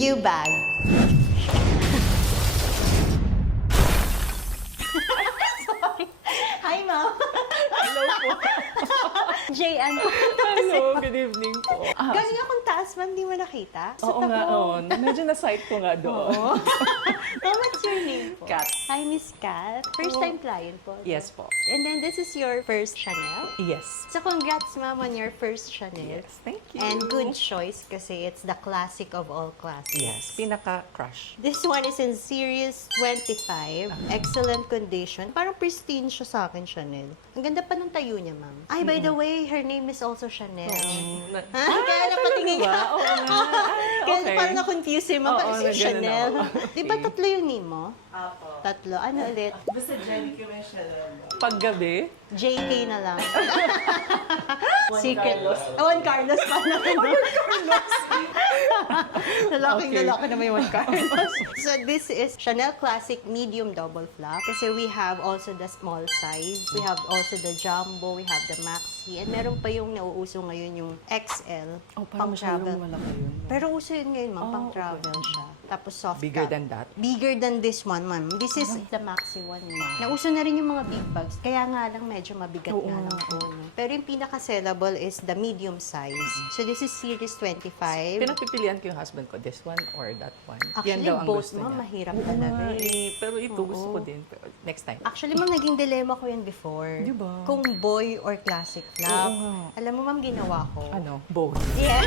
new bag. Sorry. Hi, ma'am. Hello po. Jayan po. Hello, good evening po. Galing akong taas, ma'am. Di mo nakita? Oo nga, oo. Medyo na-sight ko nga doon. Oo. Ma'am, what's your name po? Kat. Hi, Miss Kat. First time client po. Yes po. And then this is your first Chanel. Yes. So congrats, ma'am, on your first Chanel. Yes, thank you. And good choice kasi it's the classic of all classics. Yes, pinaka-crush. This one is in series 25. Excellent condition. Parang pristine siya sa akin, Chanel. Ang ganda pa ng tayo niya, ma'am. Ay, by the way, her name is also Chanel. Ha? Kaya napatingin talaga ka. ba? Oo nga. Kaya Okay. parang na-confuse si ma'am. Oo, Parang si ganun Chanel. ako. Di ba tatlo yung name mo? Apo. Tatlo. Ano ulit? Basta Jenny Commercial. Paggabi, JK na lang. Juan Secret. Carlos. Juan Carlos pa na. Juan Carlos. Lalaking Okay. lalaki na may Juan Carlos. So this is Chanel Classic Medium Double Flap. Kasi we have also the small size. We have also the Jumbo. We have the Maxi. And meron pa yung nauuso ngayon yung XL. parang masyadong malaki yun. Pero uso yun ngayon, ma'am. Oh, Pang travel siya. Tapos soft Bigger cap. than that? Bigger than this one, ma'am. This is the Maxi one. Nauso na rin yung mga big bags. Kaya nga lang medyo mabigat Oo nga nga. lang po. No? Pero yung pinaka-sellable is the medium size. So this is series 25. Pinagpipilian ko yung husband ko, this one or that one. Actually, Yan daw ang both, gusto ma'am, niya. mahirap Oo talaga nga eh. Pero ito gusto Oo. ko din. Pero next time. Actually, ma'am, naging dilemma ko yan before. Di ba? Kung boy or classic flap. Oo nga. Alam mo, ma'am, ginawa ko. Ano? Both. Yeah.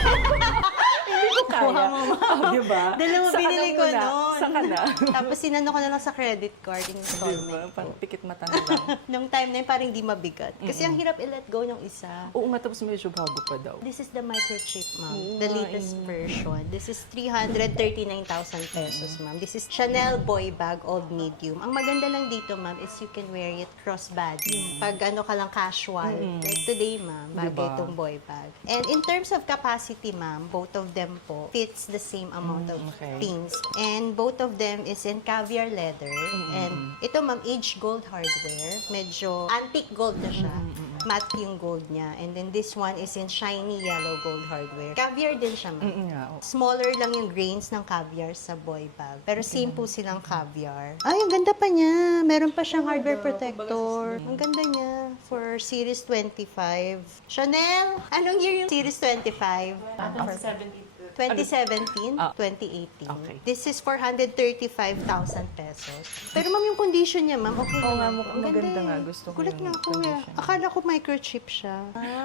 Hindi ko kaya. Kuha mo, ma'am. Oh, di ba? Dalawa Saka binili na ko muna. noon. Saka na. Tapos sinano ko na lang sa credit card yung Di ba? installment. Parang pikit mata na lang. Nung time na yun, parang hindi mabigat. Kasi ang hirap i-let go ng isa. Oo nga, tapos medyo bago pa daw. This is the microchip, ma'am. Oo The nga latest version. This is 339,000 pesos, ma'am. This is Chanel Boy Bag, old medium. Ang maganda lang dito, ma'am, is you can wear it crossbody. Pag ano ka lang casual. Like today, ma'am, bagay Diba? itong boy bag. And in terms of capacity, ma'am, both of them po fits the same amount of okay. pins. And both of them is in caviar leather. And ito, ma'am, aged gold hardware. Medyo antique gold na siya. Matte yung gold niya. And then this one is in shiny yellow gold hardware. Caviar din siya, ma'am. Nga, oo. Smaller lang yung grains ng caviar sa boy bag. Pero same po silang caviar. Ay, ang ganda pa niya. Meron pa siyang hardware protector. Ang ganda niya. For Series 25. Chanel, anong year yung Series 25? 2017, Ah. 2018. Okay. This is 435,000 pesos. Pero ma'am, yung condition niya, ma'am, okay Oo nga, naman. mukhang Ang maganda ganda nga. eh. Gusto ko Gulat yung nga ako eh. condition. Akala ko microchip siya.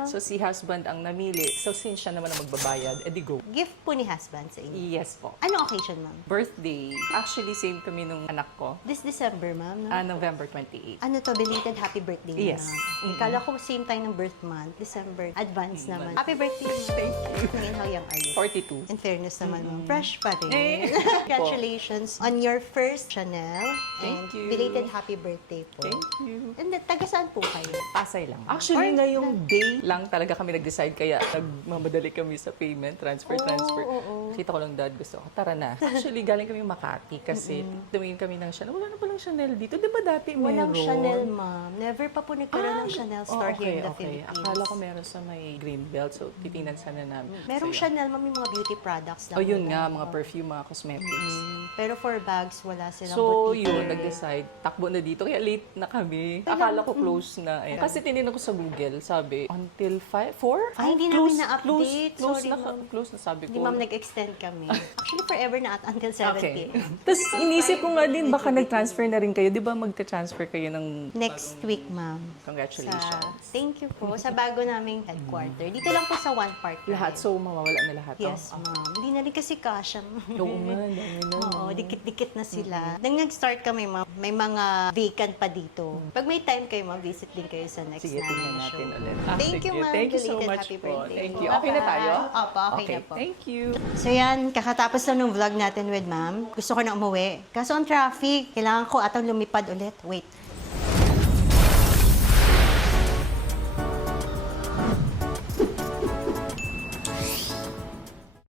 So, si husband ang namili. So, since siya naman ang magbabayad, edi go. Gift po ni husband sa inyo. Yes po. Ano occasion, ma'am? Birthday. Actually, same kami nung anak ko. This December, ma'am. No? November 28. Ano to, belated happy birthday Yes. ma'am. Kala ko same time ng birth month, December. Advance naman. Happy birthday, ma'am. Thank you. Ngayon, how young are you? 42. In fairness naman, ma'am. Fresh pa rin. Eh. Congratulations on your first Chanel. Thank and you. belated happy birthday po. Thank you. And taga saan po kayo? Pasay lang. Actually, Or- ngayong day lang talaga kami nag-decide kaya nagmamadali kami sa payment, transfer. oo. Kita ko lang, Dad, gusto ko, tara na. Actually, galing kami Makati kasi tumingin kami ng Chanel. Wala na palang Chanel dito. Di ba dati Walang meron? Chanel, ma'am. Never pa po nagkaroon ng Chanel store here in the okay. Philippines. Akala ko meron sa may Greenbelt. So, titingnan sana namin. Merong So, yun. Chanel, ma'am, yung mga beauty products lang. Oh, yun nila. nga, mga perfume, mga cosmetics. Pero for bags, wala silang So, boutique. yun, nag-decide, takbo na dito. Kaya late na kami. Akala ko close na. Eh. Kasi tinignan ko sa Google, sabi, until 5, 4? Ay, hindi namin na-update. Close Sorry, na, ma'am. close na sabi ko. Hindi, ma'am, nag-extend kami. Actually, forever na at until 70. Okay. Tapos inisip ko nga din, baka nag-transfer na rin kayo. Di ba magta-transfer kayo ng Next week, ma'am. congratulations? Thank you po. Sa bago naming headquarter. Dito lang po sa one part. Lahat, so mawawala na lahat. Yes, Oh. ma'am. Hindi na rin kasi kasha. Oo nga, dami na. Oo, dikit-dikit na sila. Nang nag-start kami, ma'am, may mga vacant pa dito. Pag may time kayo, ma'am, visit din kayo sa next Sige, namin tingnan na natin show. ulit. Thank you, Sige. ma'am. Thank you so Belated much happy po. birthday Thank po. you. Okay na tayo? Opo, okay na po. Thank you. So yan, kakatapos na nung vlog natin with ma'am. Gusto ko na umuwi. Kaso ang traffic, kailangan ko atang lumipad ulit. Wait,